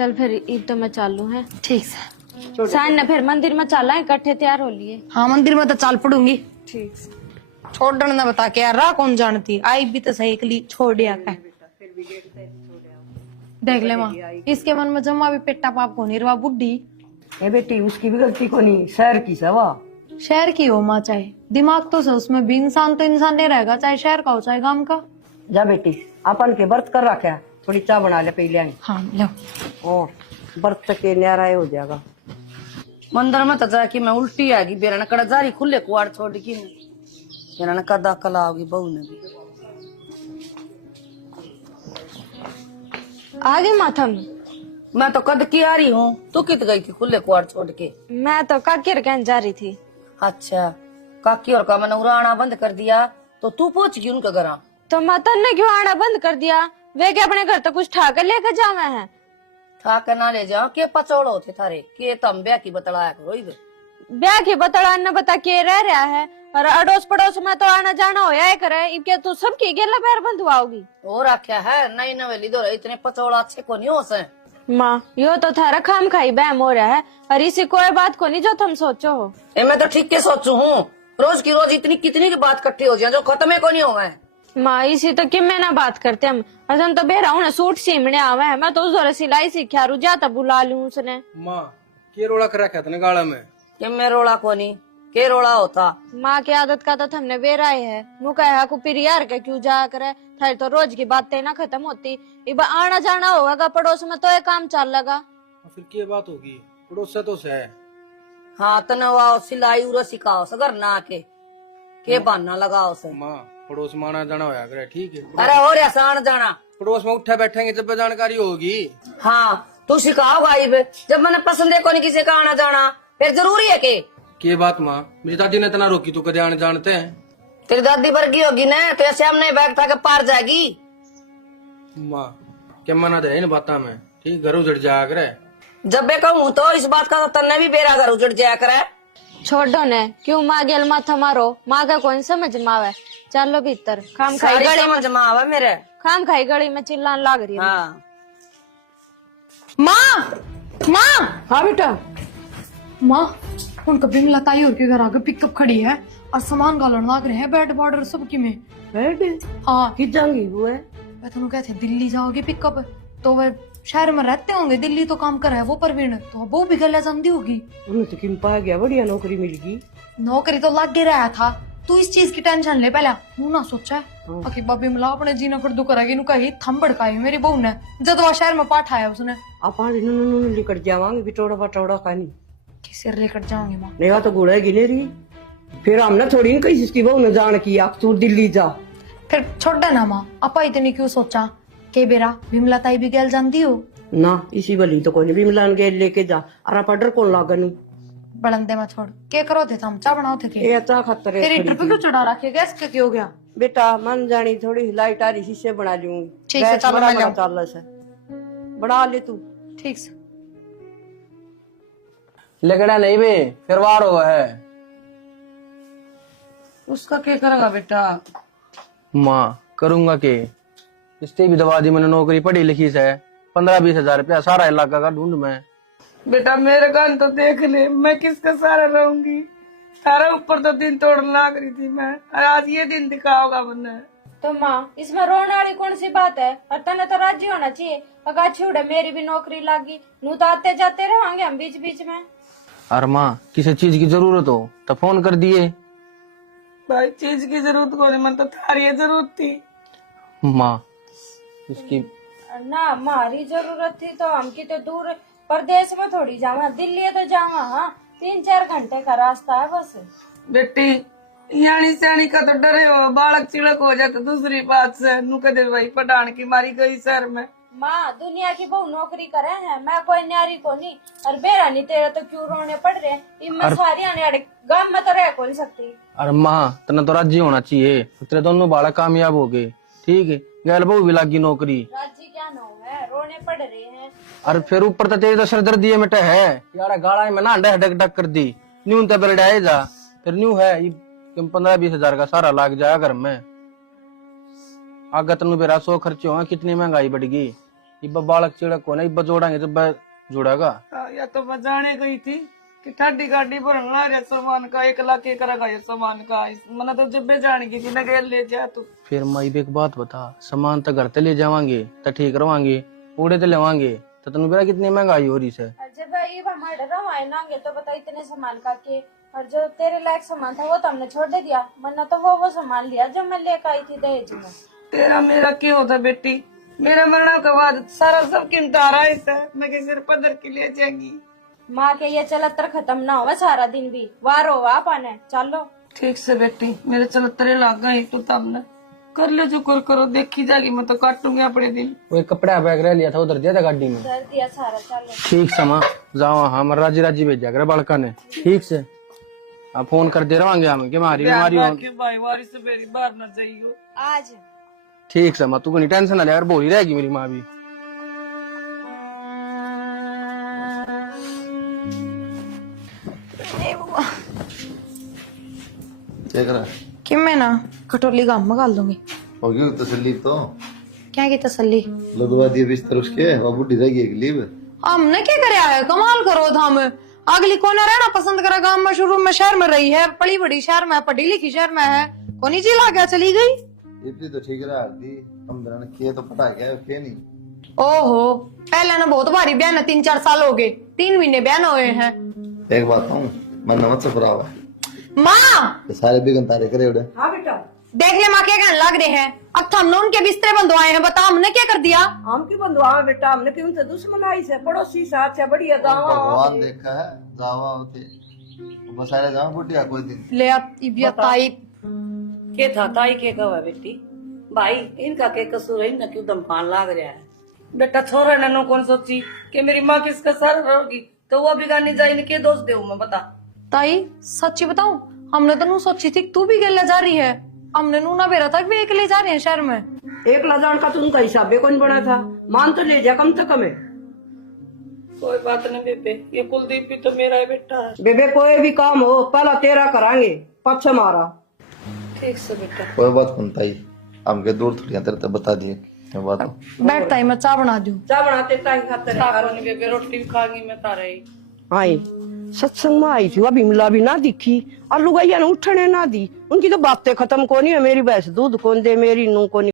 चल फिर ईद तो मैं चालू है। ठीक से साइन न फिर मंदिर में चला इकट्ठे तैयार हो लिए। हाँ मंदिर में तो चाल पड़ूंगी। ठीक। छोड़ने ना बता के यार रहा कौन जानती आई भी तो सही कली छोड़ दिया का। देख ले माँ इसके मन में जमा भी पेटा पाप को निर्वा बुढ़ी। ए बेटी उसकी भी गलती को नहीं, शहर की सवा। शहर की हो माँ चाहे दिमाग तो से उसमें भी इंसान तो इंसान नहीं रहेगा, चाहे शहर का हो चाहे गांव का। जा बेटी अपन के व्रत कर रखा है, थोड़ी चाय बना ले पहले आई। हाँ लो और व्रत के न्यारा हो जाएगा। मंदिर में तो जाके मैं उल्टी आ गई, बेरा ने कड़ा जारी खुले कुआड़ छोड़ की बेरा ने कदा कला होगी बहू ने भी। आगे माथम मैं तो कद की आ रही हूँ, तू कित गई थी खुले कुआड़ छोड़ के? मैं तो काकिर कहने जा रही थी। अच्छा काकी और का मैंने उड़ाना बंद कर दिया तो तू पहुंच गई उनके घर। तो मतन ने क्यों आना बंद कर दिया? वे क्या अपने घर तो कुछ ठाकर लेकर जावे हैं? था के ना ले जाओ के पचौड़ो थे थारे के तम ब्याह की बतलाया करो इधर। ब्याह की बतड़ा न बता के रह रहा है और अड़ोस पड़ोस में तो आना जाना होया है करे। इब क्या तू सबकी गेला पैर बंधवाओगी? और आख्या है नई नवेली दो इतने पचौड़ा अच्छे को नहीं हो से। माँ यो तो थारा खाम खाई बैम हो रहा है और इसी कोई बात को नहीं जो तुम सोचो हो। मैं तो ठीक के सोचू हूँ, रोज की रोज इतनी कितनी की बात इकट्ठी हो जाए जो खत्म को नहीं होगा। माँ इसी तो किम में ना बात करते हम और तो बेरा हूँ सूट सीमने आवे है। मैं तो उस दौरे सिलाई सीखा रू जाता बुला लूं उसने। माँ के रोड़ा कर रखा था गाड़ा में? कि मैं रोड़ा को नहीं के रोड़ा होता। माँ की आदत का तो हमने बेरा है नु कहा को फिर यार के क्यों जा करे थारी तो रोज की बातें ना खत्म होती। इब आना जाना होगा पड़ोस में तो ये काम चल लगा। फिर क्या बात होगी, पड़ोस से तो से। हाँ तनवाओ सिलाई उरा सिखाओ सगर ना के बहाना लगाओ से। माँ पड़ोस में आना जाना होया करे ठीक है। अरे हो रहा आसान जाना पड़ोस में उठे बैठेंगे जब जानकारी होगी। हाँ तू सिखाओ गाइब, जब मैंने पसंद है कोई किसी का आना जाना फिर जरूरी है के बात माँ मेरी दादी ने इतना रोकी तू कदे आने जानते हैं? तेरी दादी वर्गी होगी ना तो ऐसे हमने बैग था के पार जाएगी। माँ क्या मना दे इन बात में ठीक, घर उजड़ जाया करे। जब मैं कहूँ तो इस बात का तो तन्ने भी बेरा घर उजड़ जाया करे। छोड़ो ने क्यों माँ गेल माथा मारो, माँ का कौन समझ मावे। चलो भीतर खाम खाई सारी गली समझ में आवा मेरे। खाम खाई गली में चिल्लाने लग रही है। हाँ माँ माँ हाँ बेटा माँ उनका बिमला ताई और के घर आगे पिकअप खड़ी है और सामान गालन लाग रहे हैं बेड बॉर्डर सबकी में। बैठ हाँ किस जाएंगी वो है? मैं तुम कहते दिल्ली जाओगे पिकअप तो वह शहर में रहते होंगे, दिल्ली तो काम कर रहा है वो परवीन तो वो भी गला जानती होगी। उन्हें तो किम पा गया, बढ़िया नौकरी मिल गई। नौकरी तो लग ही रहा था, तू इस चीज की टेंशन ले पहले तू ना सोचा है कि बाबी मला अपने जीना फिर दुख करेगी नु कही थम भड़काई मेरी बहू ने जब वह शहर में पाठ आया उसने। आप लेकर जावांगे बिटोड़ा बटोड़ा खानी कि सिर लेकर जाऊंगी माँ। नहीं तो गुड़ा गिने रही फिर हमने थोड़ी कही इसकी बहू ने जान किया तू दिल्ली जा। फिर छोड़ देना माँ अपा इतनी क्यों सोचा के बेरा विमला ताई भी गैल जानती हो ना इसी बली तो कोई भी मिलान गए लेके जा अरा पडर कौन लागन बड़ंदे में छोड़ के करो थे हम चा बनाओ थे के ये चा खतरे फिर हीटर पे क्यों चढ़ा रखे गैस के क्यों हो गया? बेटा मन जानी थोड़ी लाइट आ रही शीशे बना लूंगी। ठीक है, चलो मैं लाऊं। चल से बना ले तू। ठीक से लगड़ा नहीं बे फिर वार हुआ है। उसका क्या करेगा बेटा? माँ करूंगा के इससे भी दबा दी मैंने नौकरी पढ़ी लिखी से 15-20 हजार रुपया सारा इलाका का ढूंढ में। बेटा मेरे कान तो देख ले, मैं किसका सहारा रहूंगी? सारा ऊपर तो दिन तोड़ने लग रही थी मैं, आज ये दिन दिखाओगा मैंने। तो माँ इसमें रोने वाली कौन सी बात है? और तने तो राजी होना चाहिए। अगर छुड़े मेरी भी नौकरी लागी नू तो आते जाते रहेंगे हम बीच बीच में। और माँ किसी चीज की जरूरत हो तो फोन कर दिए। भाई चीज की जरूरत को नहीं, मन तो थारी जरूरत थी। माँ इसकी ना हमारी जरूरत थी तो हम की तो दूर प्रदेश में थोड़ी जावा, दिल्ली तो जावा। हाँ 3-4 घंटे का रास्ता है बस। बेटी यानी सैनी का तो डरे हो, बालक चिड़क हो जाते दूसरी बात से नु कदे भाई पठान की मारी गई शहर में। माँ दुनिया की बहु नौकरी करे हैं, मैं कोई न्यारी को नहीं। और बेरा नहीं तेरा तो क्यों रोने पड़ रहे? इनमें सारी आने गांव में तो रह को नहीं सकती। अरे माँ तना तो राजी होना चाहिए, तेरे दोनों बालक कामयाब हो गए ठीक है, गैल बहू भी लागी नौकरी। राजी क्या न है, रोने पड़ रहे हैं। और फिर ऊपर तो तेरी तो सरदर्दी में है यार, गाड़ा में ना डक डक कर दी न्यू तो बेलडाए जा फिर न्यू है 15-20 हजार का सारा लाग जाया घर में। आगे तेन मेरा 100 खर्चे हो, कितनी महंगाई बढ़ गई। इब्बा बालक चिड़क को ना इब्बा जोड़ांगे जब जुड़ेगा। या तो मैं जाने गई थी कि ठंडी गाड़ी भरना है सामान का 1 लाख के करेगा ये सामान का। मैंने तो जब जाने की थी ना गए ले जा तू। फिर मैं एक बात बता, सामान तो घर ते ले जावांगे तो ठीक रवांगे, पूड़े ते लेवांगे तो तुम बेरा कितनी महंगाई हो रही है। अजय भाई हमारे रवाए नांगे तो बता इतने सामान का के, और जो तेरे लायक सामान था वो तो हमने छोड़ दे दिया, वरना तो वो सामान लिया जो मैं लेकर आई थी दहेज में। तेरा मेरा क्यों होता बेटी, मेरा मरने के बाद सारा सब किंतारा है, मैं किसी सिर पदर के ले जाएगी। माँ के ये चलतर खत्म ना होगा सारा दिन भी वार होगा पाने चलो। ठीक से बेटी, मेरे चलतरे लाग गए तो तब न कर लो जो करो, देखी जाएगी, मैं तो काटूंगी अपने दिन। वो एक कपड़ा बैग रह लिया था उधर दिया था गाड़ी में। कर दिया सारा चलो। ठीक समा जाओ, हम राजी राजी भेजा करे बालका ने। ठीक से आप फोन कर दे रवांगे हमें कि हमारी बीमारी हो। भाई वारी से मेरी बाहर न जाइयो आज। ठीक समा, तू कोई टेंशन ना ले यार, बोली रहेगी मेरी माँ भी। क्या करा कि मैं ना कटोली गांव में गाल दूंगी। होगी तसल्ली तो क्या की तसल्ली? लगवा दिए बिस्तर उसके, वो बुढ़ी रह गई अगली बार। हमने क्या करे आया, कमाल करो था। हम अगली कोने रहना पसंद करा, गांव में शुरू में शहर में रही है, बड़ी बड़ी शहर में, पढ़ी लिखी शहर में है, कोनी जी ला गया चली गई। इतनी तो ठीक रहा दी, हम दरन के तो पता है क्या नहीं। ओहो, पहले ना बहुत भारी बहन है, 3-4 साल हो गए, 3 महीने बहन हुए हैं। एक बात कहूँ, मन मत से फरावा माँ ये सारे बिगन तारे करे उड़े। हाँ बेटा, देख ले माँ क्या कहने लग रहे हैं। अब तो हमने उनके बिस्तरे बंधवाए हैं, बता हमने क्या कर दिया? हम क्यों बंधुआ बेटा, हमने क्यों से दुश्मनाई से पड़ोसी साथ से बढ़िया दावा भगवान देखा है जावा होते बसारे जाओ बुढ़िया कोई दिन। ले अब ताई के था ताई के कहा बेटी, भाई इनका के कसूर है, इनका क्यों दमखान लाग रहा है। बेटा छोरा ने कौन सोची कि मेरी माँ किसका सारा रहोगी, तो वो बिगानी जाए, इनके दोस्त दे मैं बता। ताई सच्ची बताऊं, हमने तो नू सोची थी तू भी गले जा रही है, हमने नू ना बेरा था भी अकेले जा रहे हैं शहर में। एक लाजान का तुमका हिसाब कौन बना था, मान तो ले जा कम से कम है। कोई बात नहीं बेबे, ये कुलदीप भी तो मेरा है बेटा। बेबे कोई भी काम हो पहला तेरा करांगे, पक्ष हमारा। ठीक से बेटा। कोई बात कौन ताई, हम के दूर थोड़ी तेरे तो बता दिए ये बात। बैठ ताई मैं चाय बना दूं। चाय बनाते ताई खाते नहीं बेबे, रोटी भी खाएंगी मैं तारा ही। आई सत्संग में आई थी, अभी मिला भी ना दिखी, और लुगाइया ने उठने ना दी, उनकी तो बातें खत्म कोनी है। मेरी भैंस दूध कौन दे, मेरी नू कोनी